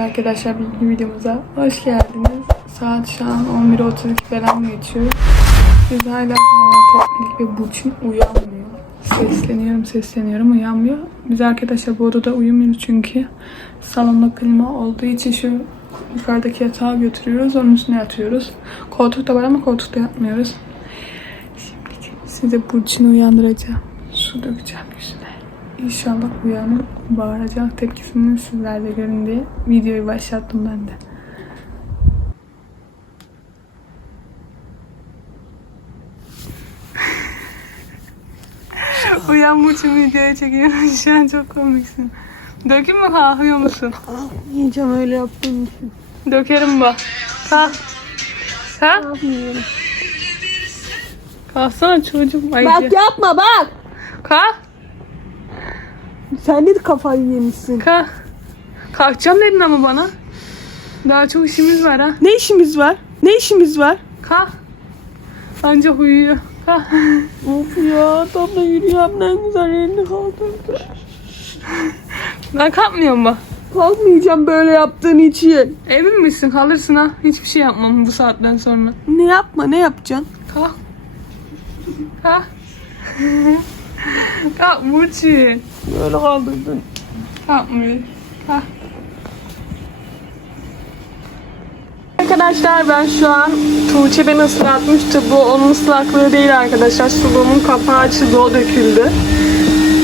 Arkadaşlar bir videomuza hoş geldiniz. Saat şu an 11.32 falan geçiyor. Biz hala kahvaltı etmedik ve Burçin uyanmıyor. Sesleniyorum sesleniyorum uyanmıyor. Biz arkadaşlar bu odada uyumuyoruz çünkü salonda klima olduğu için şu yukarıdaki yatağı götürüyoruz. Onun üstüne yatıyoruz. Koltuk da var ama koltukta yatmıyoruz. Şimdi size Burçin'i uyandıracağım. Su dökeceğim yüzüne. İnşallah uyanır, bağıracak tepkisini sizlerle görün diye videoyu başlattım ben de. Uyanmak için videoya çekiyorum. Şu an çok komiksin. Dökeyim mi kalkıyor musun? Yiyeceğim öyle yaptığım için. Dökerim bak. Kalk. Kalk. Kalksana çocuğum. Ay, Bak yapma bak. Kalk. Sen de kafayı yemişsin. Kalk. Kalkacağım dedin ama bana. Daha çok işimiz var ha. Ne işimiz var? Ne işimiz var? Kalk. Ancak uyuyor. Kalk. Of ya tam da yürüyorum ne güzel elini kaldırdı. Ben kalkmıyorum bak. Kalkmayacağım böyle yaptığın için. Emin misin? Kalırsın ha. Hiçbir şey yapmam bu saatten sonra. Ne yapma ne yapacaksın? Kalk. Kalk. Kalk Burçin. Böyle kaldırdın. Kalkmıyor. Kalk. Arkadaşlar ben şu an Tuğçe beni ıslatmıştı. Bu onun ıslaklığı değil arkadaşlar. Suluğumun kapağı açıldı o döküldü.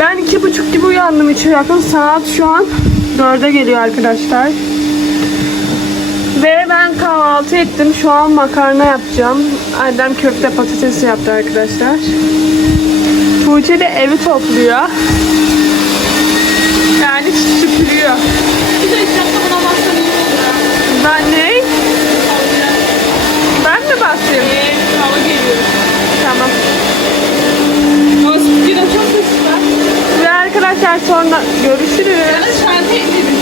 Ben iki buçuk gibi uyandım içe yakın. Saat şu an dörde geliyor arkadaşlar. Ve ben kahvaltı ettim. Şu an makarna yapacağım. Annem köfte patates yaptı arkadaşlar. Tuğçe de evi topluyor. Yani süpürüyor. Ben ne? Ben mi basayım? Tamam. Ama çok güzel. Ve arkadaşlar sonra görüşürüz. Şante indirdim.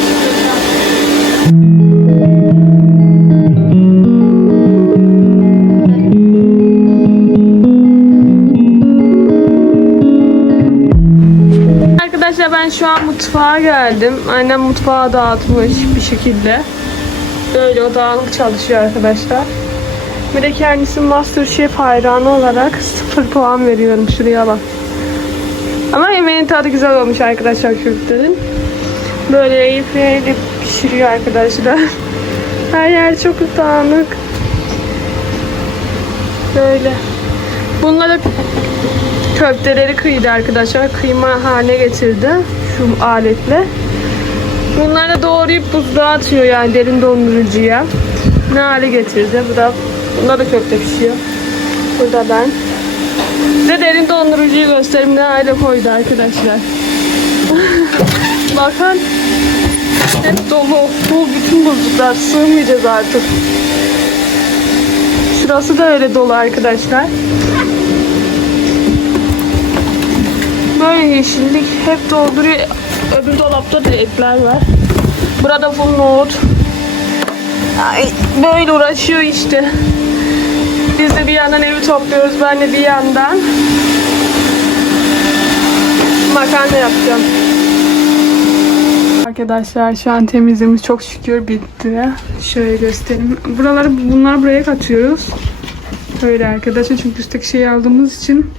Arkadaşlar ben şu an mutfağa geldim. Annem mutfağı dağıtmış bir şekilde. Böyle o dağınık çalışıyor arkadaşlar. Bir de kendisi Masterchef hayranı olarak 0 puan veriyorum. Şuraya bak. Ama yemeğin tadı güzel olmuş arkadaşlar köftenin. Böyle airfryer'de pişiriyor arkadaşlar. Her yer çok dağınık. Böyle. Bunları köfteleri kıydı arkadaşlar. Kıyma haline getirdi şu aletle. Bunları doğrayıp buzluğa atıyor yani derin dondurucuya. Ne hale getirdi. Bu da bunda da köfte pişiyor. Burada ben. Size derin dondurucuyu göstereyim ne hale koydu arkadaşlar. Bakın. Hep dolu. Bu bütün buzluklar. Sığmayacağız artık. Şurası da öyle dolu arkadaşlar. Böyle yeşillik hep dolduruyor. Öbür dolapta da etler var. Burada full nohut. Ay, böyle uğraşıyor işte. Biz de bir yandan evi topluyoruz. Ben de bir yandan makarna yapacağım. Arkadaşlar şu an temizliğimiz çok şükür bitti. Şöyle göstereyim. Buraları bunlar buraya katıyoruz. Böyle arkadaşlar çünkü üstteki şeyi aldığımız için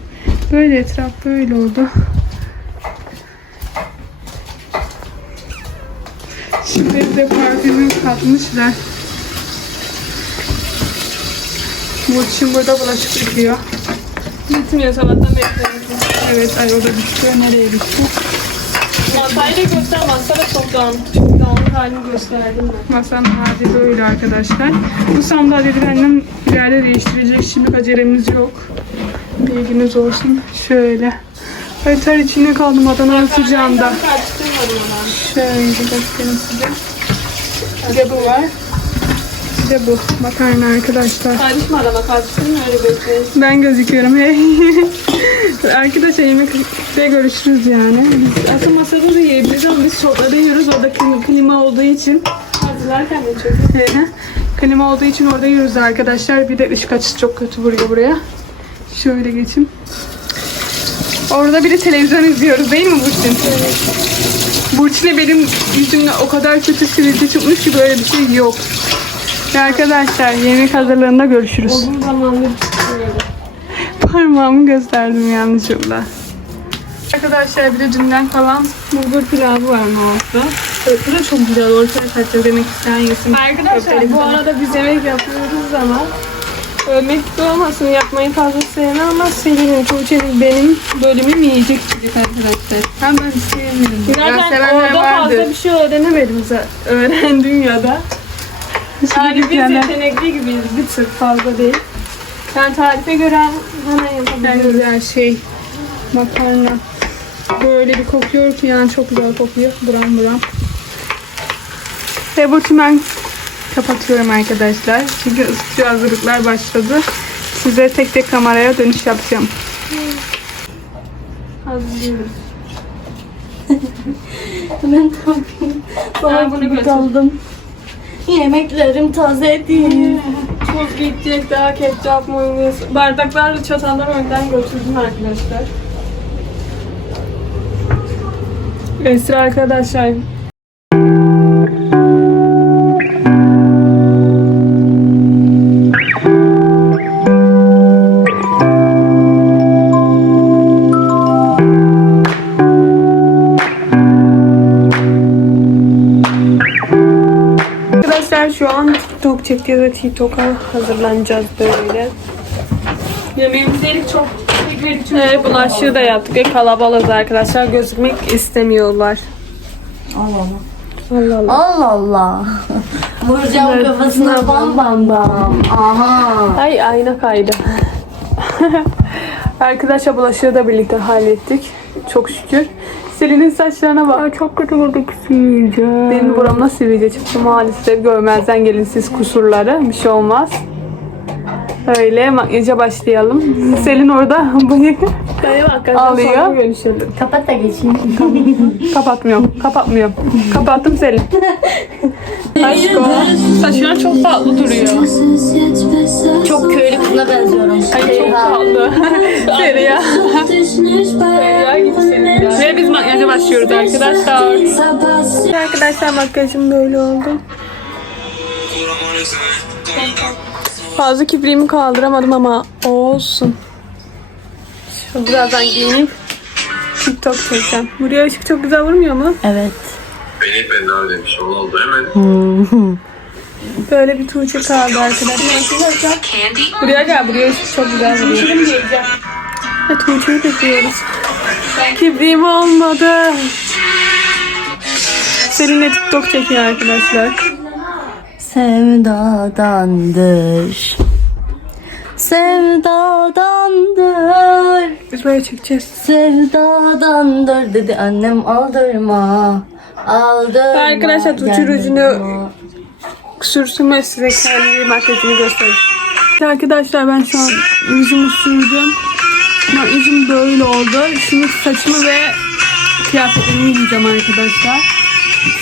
böyle etraf böyle oldu. De parfümü katmışlar. Burçin burada bulaşık yıkıyor. Gitmiyor sabahtan bekliyorum. Evet ay o da düştü. Nereye düştü? Masayı da göster. Masa da çok dağınık. Dağınık halini gösterdim ben. Masanın hali böyle arkadaşlar. Bu sandalyeleri annem ileride değiştirecek. Şimdi acelemiz yok. Bilginiz olsun. Şöyle. Ay ter içine kaldım Adana'nın sıcağında. Şöyle göstereyim size. Bir de bu var. Bir de bu. Makarna arkadaşlar. Karışma arama karıştırma öyle göstereyim. Ben gözüküyorum. Arkadaşlar yemekte görüşürüz yani. Biz aslında masada da yiyebiliriz ama biz sofrada yiyoruz. Orada klim- klima olduğu için. Hazırlarken de çok klima olduğu için orada yiyoruz arkadaşlar. Bir de ışık açısı çok kötü vuruyor buraya. Şöyle geçin. Orada bir de televizyon izliyoruz değil mi Burçin? Burçin'e benim yüzümde o kadar kötü sivilce çıkmış ki böyle bir şey yok. Ve arkadaşlar yemek hazırlığında görüşürüz. Zamandır çıkmıyordu. Parmağımı gösterdim yanlışlıkla. Arkadaşlar bir de dünden kalan bulgur pilavı var nohutlu. Evet, bu da çok güzel. Ortaya kaçacak demek isteyen yesin. Arkadaşlar bu arada biz yemek yapıyoruz ama Övmek de olmasın yapmayı fazla sevmem ama Selin'in, Tuğçe'nin benim bölümüm yiyecek çocuk arkadaşlar. Hem ben sevmiyorum. Zaten sevenler orada vardır. fazla bir şey öğrenemedim zaten. Öğrendim ya da. Yani biz yetenekli gibiyiz bir tık fazla değil. Yani tarife göre hemen En yapabiliyoruz. güzel şey makarna. Böyle bir kokuyor ki yani çok güzel kokuyor. Buram buram. Ve bu tümen kapatıyorum arkadaşlar. Çünkü ısıtıcı hazırlıklar başladı. Size tek tek kameraya dönüş yapacağım. Hazırlıyoruz. Ben yapayım? Salak bunu kaldım. Yemeklerim taze değil. Tuz gidecek daha ketçap, mayonez. Bardaklarla çatallar önden götürdüm arkadaşlar. Esra Arkadaşlar TikTok çekeceğiz ve TikTok'a hazırlanacağız böyle. Yemeğimizi yedik çok Evet, bulaşığı da yaptık ve kalabalığız arkadaşlar. Gözükmek istemiyorlar. Allah Allah Allah. Allah. Allah Allah. Vuracağım kafasına bam bam bam. Aha. Ay ayna kaydı. arkadaşlar bulaşığı da birlikte hallettik. Çok şükür. Selin'in saçlarına bak. çok kötü buradaki sivilce. Benim buramda sivilce çıktı maalesef. Görmezden gelin siz kusurları. Bir şey olmaz. Öyle makyaja başlayalım. Selin orada bıyık alıyor. Kapat da geçeyim. Kapatmıyorum. Kapatmıyorum. Kapattım Selin. Aşko. Saçlar çok tatlı duruyor. Çok köylü kızına benziyorum. Ay çok tatlı. Seri ya. Ve biz makyaja başlıyoruz arkadaşlar. Arkadaşlar makyajım böyle oldu. Fazla kibriğimi kaldıramadım ama olsun. Birazdan giyinip TikTok çekeceğim. Buraya ışık çok güzel vurmuyor mu? Evet. Beni ben daha demiş. Onu oldu hemen. Böyle bir tuğçe kaldı arkadaşlar. Buraya gel, buraya ışık çok güzel vuruyor. Ve tuğçeyi bekliyoruz. Kibriğim olmadı. Seninle TikTok çekiyor arkadaşlar. Sevdadandır. Sevdadandır. Biz böyle çekeceğiz. Sevdadandır dedi annem aldırma. Aldırma. Arkadaşlar, tuğçe gelme rujunu- yanıma. Sürsün ve size kendi makyajını göstereyim. Arkadaşlar ben şu an yüzümü sürdüm. Makyajım böyle oldu. Şimdi saçımı ve kıyafetlerimi giyeceğim arkadaşlar.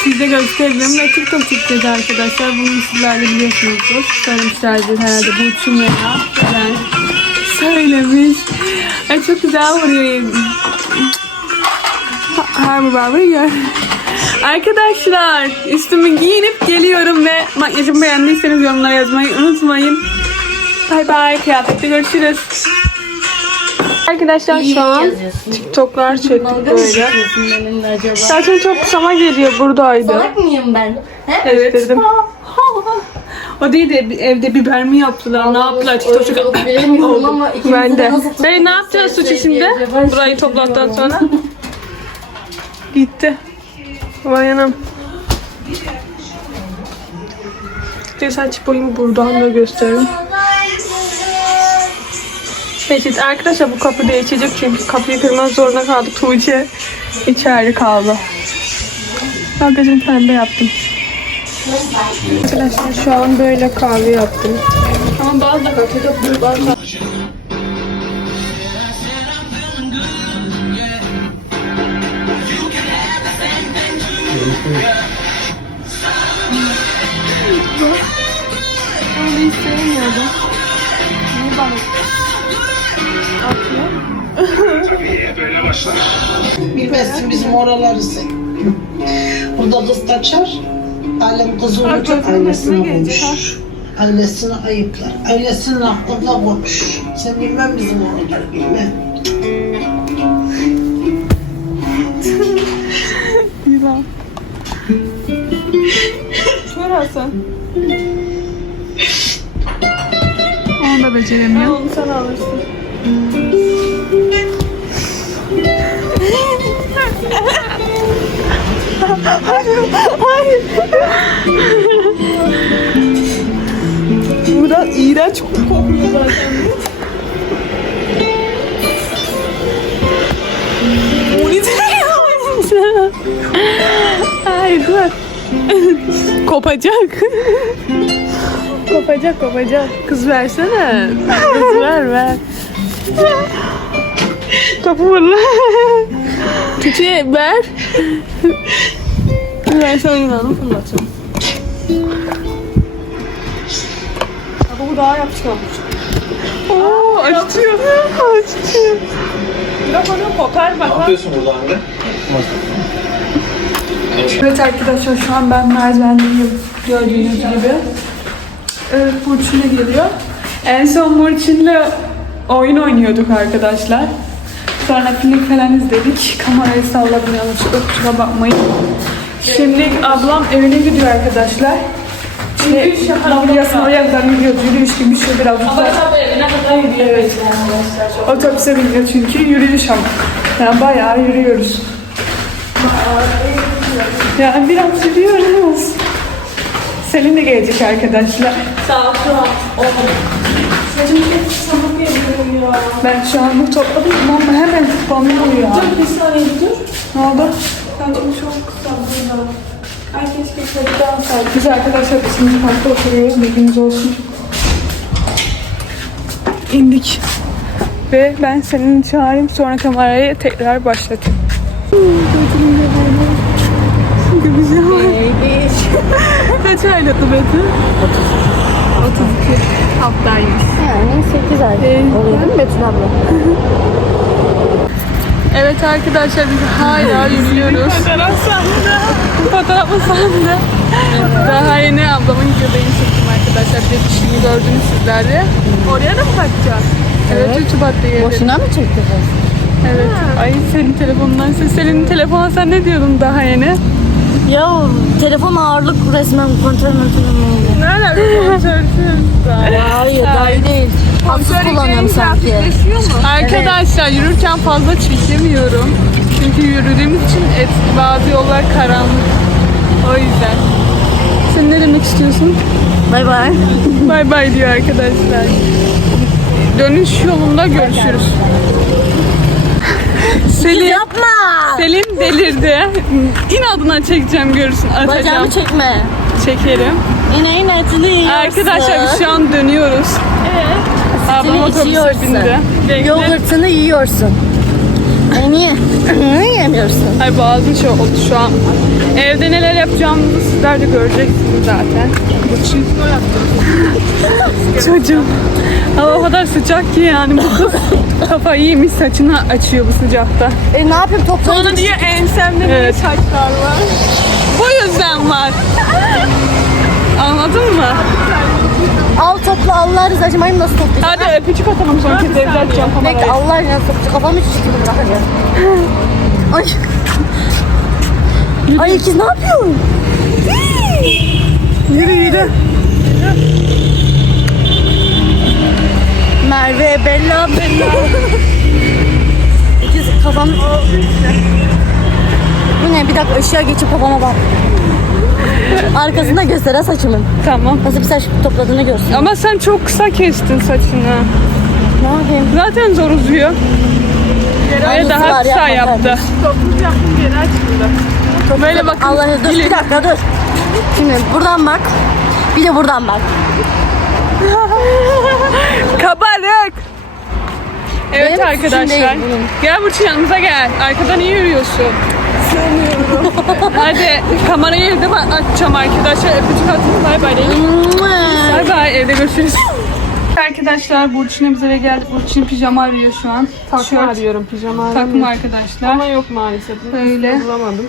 Size gösteririm ve TikTok çekeceğiz arkadaşlar. Bunu sizler de biliyorsunuzdur. Söylemişlerdir herhalde bu için veya ben söylemiş. Ay çok güzel vuruyor. Her mübarek gör. Arkadaşlar üstümü giyinip geliyorum ve makyajımı beğendiyseniz yorumlara yazmayı unutmayın. Bay bay kıyafette görüşürüz. Arkadaşlar şu an. TikTok'lar çektik böyle. Zaten çok kısama geliyor buradaydı. Salak mıyım ben? He? Evet dedim. o değil de evde biber mi yaptılar? Ne yaptılar? TikTok çok bilemiyorum ama ikimiz Ben de. Bey ne yapacağız suç şey içinde? acaba Burayı bilmiyorum. sonra. Gitti. Vay anam. Bir saç boyumu buradan da göstereyim. Neyse arkadaşlar bu kapı değişecek çünkü kapıyı kırmak zorunda kaldık. Tuğçe içeride kaldı. Bagajımı pembe yaptım. Arkadaşlar şu an böyle kahve yaptım. Ama bazı da katıyorduk. Bazı da Bilmezsin bizim oraları sen. Burada kız kaçar. Alem kızı olacak Aklına ailesine gelecek, konuş. Ailesini ayıplar. Ailesinin hakkında konuş. Sen bilmem bizim oraları bilmem. Yılan. Hasan. Onu da beceremiyor. Onu sen alırsın. Burada iğrenç kokuyor zaten. Ay dur. kopacak. kopacak kopacak. Kız versene. Kız ver ver. Kapı vurla. Çiçeği ver. ver sen yılanı fırlatacağım. Ama bu daha yapacağım. Oo acıtıyor. acıtıyor. Bırak onu kopar bak. Ne yapıyorsun burada anne? Evet arkadaşlar şu an ben merdivendeyim gördüğünüz gibi. Evet Burçin'e geliyor. En son Burçin'le oyun oynuyorduk arkadaşlar. Sonra film falan izledik. Kamerayı salladım yanlışlıkla kusura bakmayın. Şimdi ablam evine gidiyor arkadaşlar. Navigasyon oraya kadar gidiyor. Yürüyüş gibi bir şey biraz uzak. Evet. Otobüse biniyor çünkü yürüyüş ama. Yani bayağı yürüyoruz. Yani biraz yürüyoruz. Selin de gelecek arkadaşlar. Sağ ol. Çabuk ya. Ben şu an bu topladım ama hemen banıyor ya. Dur bir saniye dur. Ne oldu? Saçım çok kısa burada. Ay keşke çocuktan alsaydım. Biz arkadaşlar bizim parkta oturuyoruz. Bilginiz olsun. İndik. Ve ben senin çağırayım sonra kamerayı tekrar başlatayım. Güzel. Kaç aylıktı Betül? 32. Haftaymış. Yani 8 ay. Oluyor değil mi Betül abla? Evet arkadaşlar biz hala yürüyoruz. Fotoğraf sahne. Fotoğraf sahne. Daha yeni ablamın göbeğini çektim arkadaşlar. Bir dişini gördünüz sizlerle. Oraya da mı bakacağız? Evet, 3 Şubat'ta gelelim. Boşuna mı çektirdin? Evet. Ay senin telefonundan. Sen senin telefona sen ne diyordun daha yeni? Ya telefon ağırlık resmen kontrol kontrol Ne alaka? Hayır daha iyi değil. Haksız kullanıyorum sanki. Arkadaşlar yürürken fazla çekemiyorum. Çünkü yürüdüğümüz için et, bazı yollar karanlık. O yüzden. Sen ne demek istiyorsun? Bay bay. Bay bay diyor arkadaşlar. Dönüş yolunda görüşürüz. Selim, Yapma. Selim delirdi. İnadına çekeceğim görürsün. Atacağım. Bacağımı çekme. Çekerim. Yine yine etini Arkadaşlar biz şu an dönüyoruz. Evet. Ablam otobüse içiyorsun. bindi. Bekle. Yoğurtunu yiyorsun. E niye? Niye yemiyorsun? Ay boğazım şey oldu şu an. Evde neler yapacağımızı sizler de göreceksiniz zaten. Bıçın Çocuğum. Hava o kadar sıcak ki yani bu kız kafayı yemiş saçını açıyor bu sıcakta. E ne yapayım toplayınca diye ensemde evet. saçlar var. Bu yüzden var. Anladın mı? al topla Allah rızası için ayım nasıl toplayacağım? Hadi öpücük atalım son kez evde açacağım Bekle. Allah aşkına toplayacağım. Kafamı şişti bırak ya. Ay. Ay ikiz ne yapıyorsun? Yürü yürü. Merve Bella Bella. İkiz kafam... Bu ne? Bir dakika ışığa geçip kafama bak. Arkasında göster saçımın. Tamam. Nasıl bir saç topladığını görsün. Ama sen çok kısa kestin saçını. Ne yapayım? Zaten zor uzuyor. Ve Aynısı daha kısa yapma yaptı. Topuz yaptım geri açıldı. Böyle bakın. Allah dur bir dakika dur. Şimdi buradan bak. Bir de buradan bak. Kabarık. Evet Benim arkadaşlar. Gel Burçin yanımıza gel. Arkadan iyi yürüyorsun. Sığmıyorum. Hadi kamerayı evde açacağım arkadaşlar. Öpücük atın. Bay bay. Bay bay. Evde görüşürüz. Arkadaşlar Burçin'e bize eve geldik. Burçin pijama arıyor şu an. Takma arıyorum pijama Takım aramıyorum. arkadaşlar. Ama yok maalesef. Böyle. Bulamadım.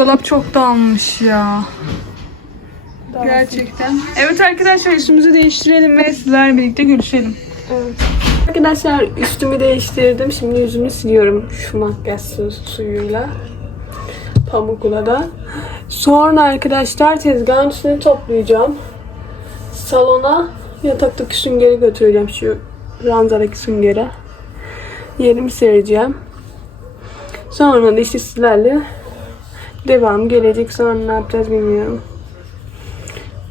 Dolap çok dağılmış ya. Gerçekten. Evet arkadaşlar üstümüzü değiştirelim ve sizlerle birlikte görüşelim. Arkadaşlar üstümü değiştirdim. Şimdi yüzümü siliyorum şu makyaj su- suyuyla. Pamukla da. Sonra arkadaşlar tezgahın üstünü toplayacağım. Salona yataktaki süngeri götüreceğim. Şu ranzadaki süngere. Yerimi sereceğim. Sonra da işte sizlerle devam gelecek. Sonra ne yapacağız bilmiyorum.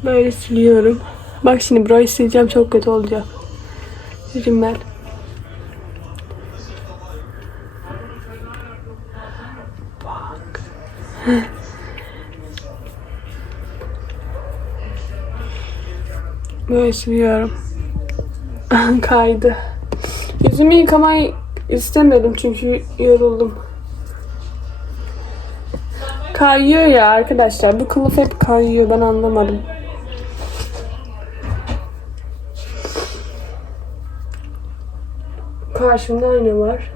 Böyle siliyorum. Bak şimdi burayı sileceğim çok kötü olacak. Rimmel. Bak. Böyle siliyorum. Kaydı. Yüzümü yıkamayı istemedim çünkü yoruldum. Kayıyor ya arkadaşlar. Bu kılıf hep kayıyor. Ben anlamadım. Karşımda ayna var.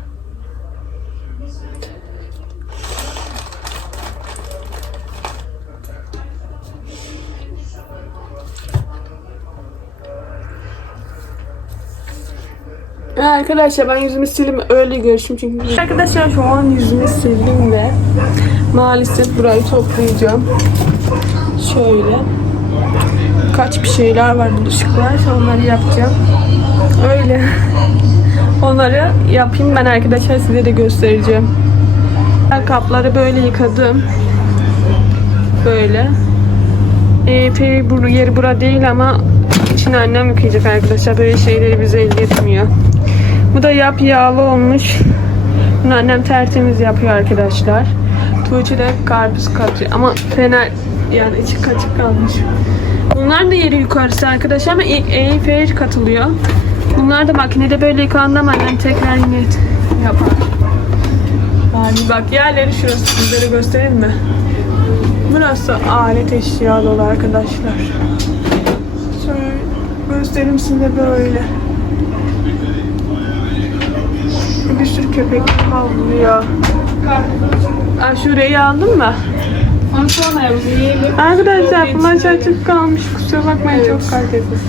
Arkadaşlar ben yüzümü sildim öyle görüşüm çünkü Arkadaşlar şu an yüzümü sildim ve maalesef burayı toplayacağım. Şöyle. Kaç bir şeyler var bulaşıklar onları yapacağım. Öyle. Onları yapayım ben arkadaşlar size de göstereceğim. Kapları böyle yıkadım. Böyle. E, peri yeri bura değil ama içine annem yıkayacak arkadaşlar. Böyle şeyleri bize elde etmiyor. Bu da yap yağlı olmuş. Bunu annem tertemiz yapıyor arkadaşlar. Tuğçe de karpuz katıyor. Ama fener yani içi kaçık kalmış. Bunlar da yeri yukarısı arkadaşlar ama ilk airfryer katılıyor. Bunlar da makinede böyle yıkandı ama annem tekrar yine yapar. Yani bak yerleri şurası sizlere göstereyim mi? Burası alet eşya dolu arkadaşlar. Şöyle göstereyim size böyle. Bir sürü köpek havlıyor. Aa, şurayı aldın mı? Onu sonra yiyelim. Arkadaşlar flash açık kalmış. Kusura bakmayın çok kalitesiz.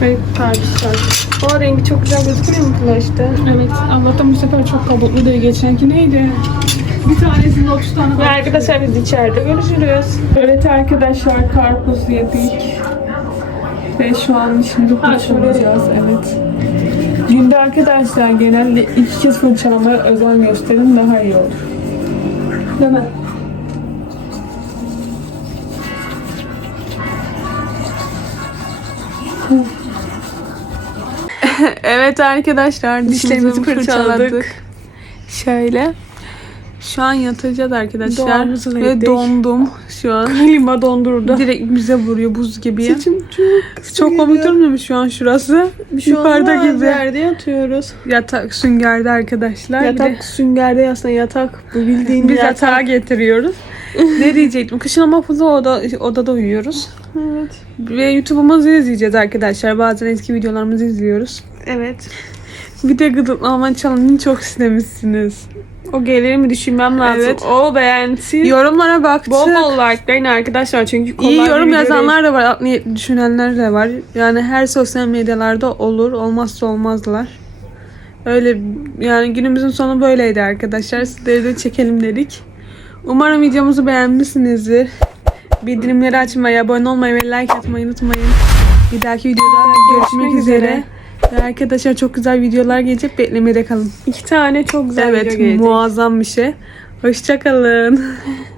Ve kardeşler. O rengi çok güzel gözüküyor mu flash'ta? Evet Allah'tan bu sefer çok kabuklu değil. Geçenki neydi? Bir tanesinde 30 tane Ve arkadaşlar biz içeride görüşürüz. Evet arkadaşlar karpuz yedik. Ve şu an şimdi fırçalayacağız. Evet. Günde arkadaşlar genelde iki kez fırçalamaya özen gösterin daha iyi olur. Değil mi? evet arkadaşlar dişlerimizi fırçaladık. Şöyle. Şu an yatacağız arkadaşlar. Ve dondum şu an. Klima dondurdu. Direkt bize vuruyor buz gibi. Saçım çok Çok komik durmuyor mu şu an şurası? Bir şey Yukarıda olmaz, gibi. Yerde yatıyoruz. Yatak süngerde arkadaşlar. Bir de Yatak süngerde aslında yatak. Bu bildiğin biz yatak. yatağa getiriyoruz. ne diyecektim? Kışın ama fazla oda, odada uyuyoruz. Evet. Ve YouTube'umuzu izleyeceğiz arkadaşlar. Bazen eski videolarımızı izliyoruz. Evet. Bir de gıdıklama challenge'ını çok istemişsiniz. O gelir mi düşünmem lazım. Evet. O beğensin. Yorumlara baktık. Bol bol likelayın arkadaşlar çünkü kolay İyi bir yorum video yazanlar da var, alt niyetli düşünenler de var. Yani her sosyal medyalarda olur, olmazsa olmazlar. Öyle yani günümüzün sonu böyleydi arkadaşlar. Sizleri de çekelim dedik. Umarım videomuzu beğenmişsinizdir. Bildirimleri açmayı, abone olmayı ve like atmayı unutmayın. Bir dahaki videoda görüşmek üzere. Ve arkadaşlar çok güzel videolar gelecek. Beklemede kalın. İki tane çok güzel video Evet, gelecek. muazzam bir şey. Hoşçakalın.